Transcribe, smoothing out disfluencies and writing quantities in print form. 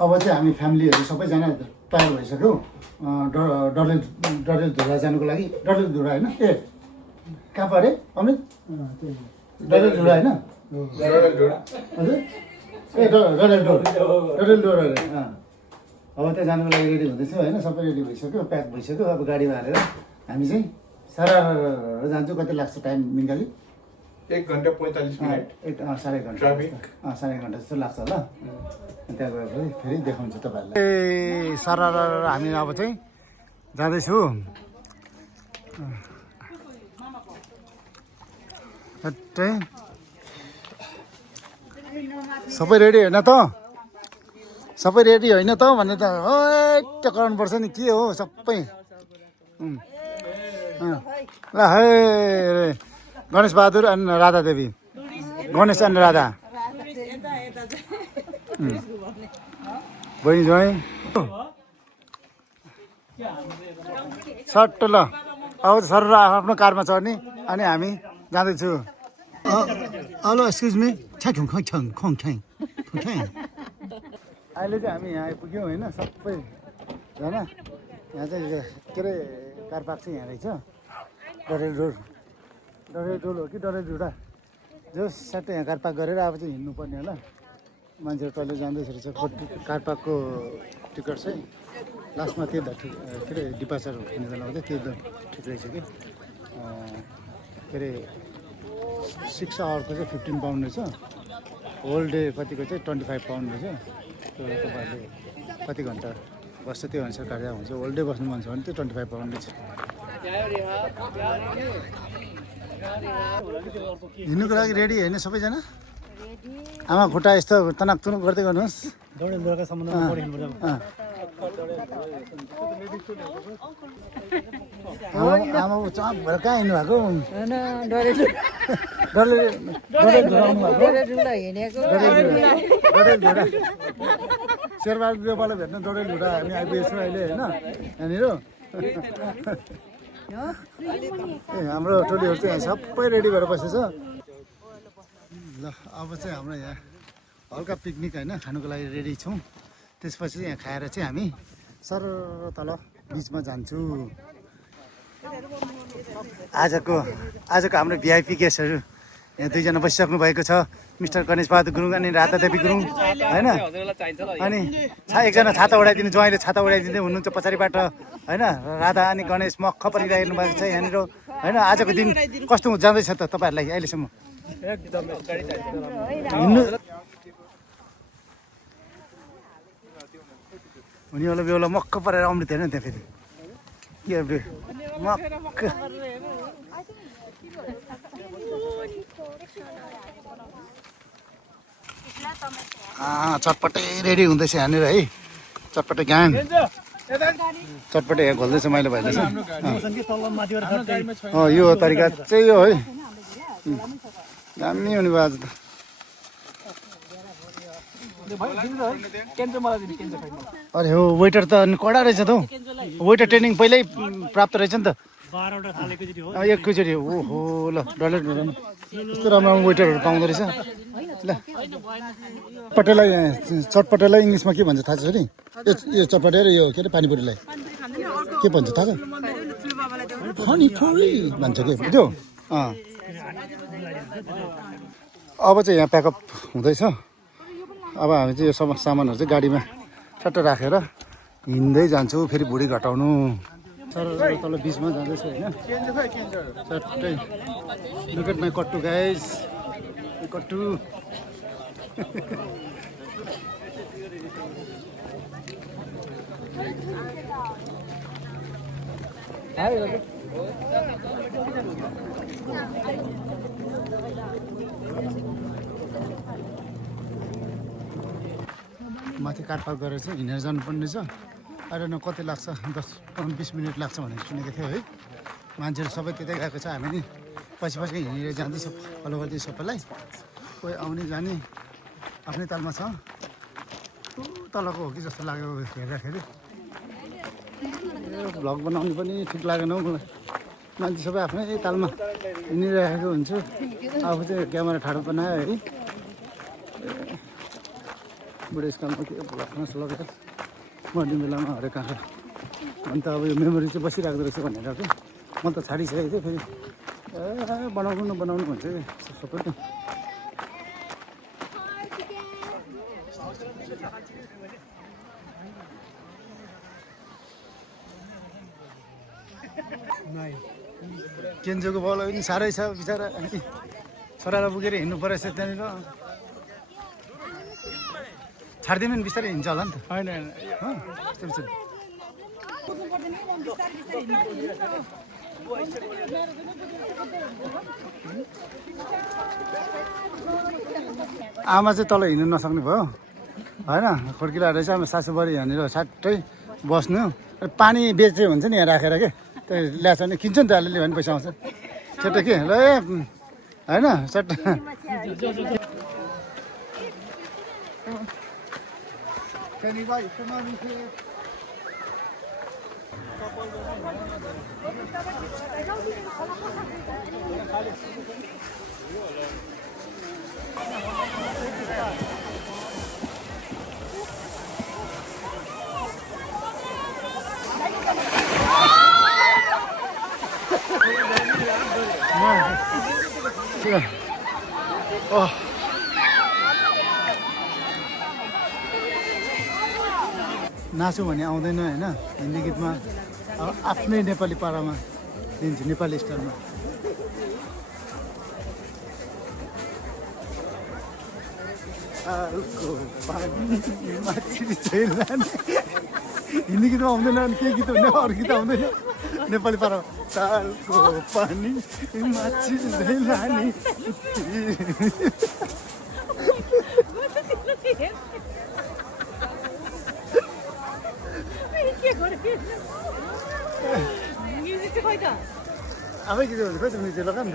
अब चाहिँ हामी फ्यामिलीहरू सबैजना तयार भइसक्यौँ डडेलधुरा जानुको लागि। डडेलधुरा होइन ए कहाँ पऱ्यो अमित? डडेलधुरा होइन हजुर ए डडेलधुरा अरे। अब त्यहाँ जानुको लागि रेडी हुँदैछौँ होइन, सबै रेडी भइसक्यो, प्याक भइसक्यो। अब गाडीमा हालेर हामी चाहिँ सारा जान्छौँ। कति लाग्छ टाइम मिङ्गाली? 1 घन्टा 45 मिनट। साढे घन्टा साढे घन्टा जस्तो लाग्छ होला। त्यहाँ गएपछि फेरि देखाउँछु तपाईँहरूलाई। ए सारा हामी अब चाहिँ जाँदैछु। सबै रेडी होइन त? सबै रेडी होइन त भन्ने त हट कराउनुपर्छ नि। के हो सबै? ल है गणेश बहादुर अनि राधा देवी। गणेश अनि राधा बहिनी ज्वाइँ सट्ट। ल अब सर आफ्नो कारमा चढ्ने अनि हामी जाँदैछु। Hello excuse me. अहिले चाहिँ हामी यहाँ आइपुग्यौँ होइन, सबैजना। यहाँ चाहिँ के अरे कार पार्क चाहिँ यहाँ रहेछ। डडेलधुरा हो कि डडेलधुरा जो सट्टै यहाँ कार पार्क गरेर अब चाहिँ हिँड्नुपर्ने होला। मान्छेहरू टोइलेट जाँदैछ रहेछ। कार पार्कको टिकट चाहिँ लास्टमा त्यो के अरे डिपार्चर हुने बेला हुँदै त्यो ठिक रहेछ कि। के अरे 6 आवरको चाहिँ 15 पाउन्ड रहेछ। होल डे कतिको चाहिँ 25 पाउन्ड रहेछ। त्यो तपाईँहरूले कति घन्टा बस्छ त्यो अनुसार काटेर हुन्छ। होल डे बस्नु मन छ भने त्यो 25 पाउन्ड रहेछ। हिँड्नुको लागि रेडी होइन सबैजना? आमा खुट्टा यस्तो तनाक तुनुक गर्दै गर्नुहोस्। आमा चाप भएर कहाँ हिँड्नु भएको? शेरबहादुरबालाई भेट्न डडेलधुरा हामी आइपुगेछौँ अहिले होइन यहाँनिर। ए हाम्रो टोलीहरू चाहिँ यहाँ सबै रेडी भएर बसेछ। ल अब चाहिँ हाम्रो यहाँ हल्का पिकनिक होइन खानुको लागि रेडी छौँ। त्यसपछि यहाँ खाएर चाहिँ हामी सर तल बिचमा जान्छु। आजको हाम्रो भिआइपी गेस्टहरू यहाँ 2 जना बसिसक्नु भएको छ। मिस्टर गणेश बहादुर गुरुङ अनि राधा देवी गुरुङ होइन। अनि एकजना छाता उडाइदिनु, ज्वाइँले छाता उडाइदिँदै हुनुहुन्छ पछाडिबाट होइन। राधा अनि गणेश मक्ख परिरहेनु भएको छ यहाँनिर होइन। आजको दिन कस्तो जाँदैछ त तपाईँहरूलाई अहिलेसम्म? हिँड्नु उनीहरूलाई बेहुला मक्ख परेर अमृत हेर्नु त्यहाँ फेरि के मक्क। चटपटे रेडी हुँदैछ यहाँनिर है। चटपटे ग्याङ चटपटे यहाँ खोल्दैछ मैले भइरहेछ। यो तरिका चाहिँ यो है दामी हुने भयो आज त। अरे हो वेटर त कडा रहेछ त हौ। वेटर ट्रेनिङ पहिल्यै प्राप्त रहेछ नि त। 12वटा ओहो ल डल्लै यस्तो राम्रो राम्रो वेटरहरू पाउँदो रहेछ। ल चटपटेलाई इङ्ग्लिसमा के भन्छ थाहा छ नि? यो चटपटे र यो के अरे पानीपुरीलाई के भन्छ थाहा छ? पानीपुरी भन्छ कि बुझ्यो? अब चाहिँ यहाँ प्याकअप हुँदैछ। अब हामी चाहिँ यो सब सामानहरू चाहिँ गाडीमा सट्ट राखेर हिँड्दै जान्छौँ फेरि भुँडी घटाउनु। सर तल बिचमा जाँदैछ होइन सट्टै। लुक एट माई कट्टु गाइज, कट्टु। माथि कार पार्क गरेर चाहिँ हिँडेर जानुपर्ने छ। अहिले न कति लाग्छ 10-20 मिनट लाग्छ भनेर सुनेको थियो है। मान्छेहरू सबै त्यतै गएको छ। हामी नि पछि हिँडेर जाँदैछ फलो गर्दै सबैलाई। कोही आउने जाने आफ्नै तालमा छ। तलको हो कि जस्तो लाग्यो हेर्दाखेरि। भ्लग बनाउनु पनि ठिक लागेन हौ मलाई। मान्छे सबै आफ्नै तालमा हिँडिरहेको हुन्छु। आफू चाहिँ क्यामेरा ठाडो बनायो है। बुढेसकालमा के भ्लगमा लगेर मर्ने बेलामा हरेक आँखा अन्त अब यो मेमोरी चाहिँ बसिराख्दो रहेछ भनेर चाहिँ म त छाडिसकेको थिएँ फेरि बनाउनु नबनाउनु भन्छ कि सबै त केन्जोको बल पनि साह्रै छ बिचरा छोरालाई बोकेर हिँड्नु परेछ त्यहाँनिर छाडिदियो भने बिस्तारै हिँड्छ होला नि त होइन आमा चाहिँ तल हिँड्नु नसक्ने भयो होइन खोड्किला रहेछ आमा सासूबारी यहाँनिर साट्टै बस्नु पानी बेच्यो हुन्छ नि यहाँ राखेर के त्यो ल्याएछ भने किन्छ नि त अलिअलि भने पैसा आउँछ छिट्टो के ल ए होइन सट्ट नाच्यो भने आउँदैन होइन हिन्दी गीतमा अब आफ्नै नेपाली पारामा दिन्छु नेपाली स्टाइलमा हिन्दी गीतमा आउँदैन अनि के गीत हुने अरू गीत आउँदैन नेपाली पारामा तालको पानी माछी लाने आफै गीत हुन्छ खोइ त म्युजिक लगा नि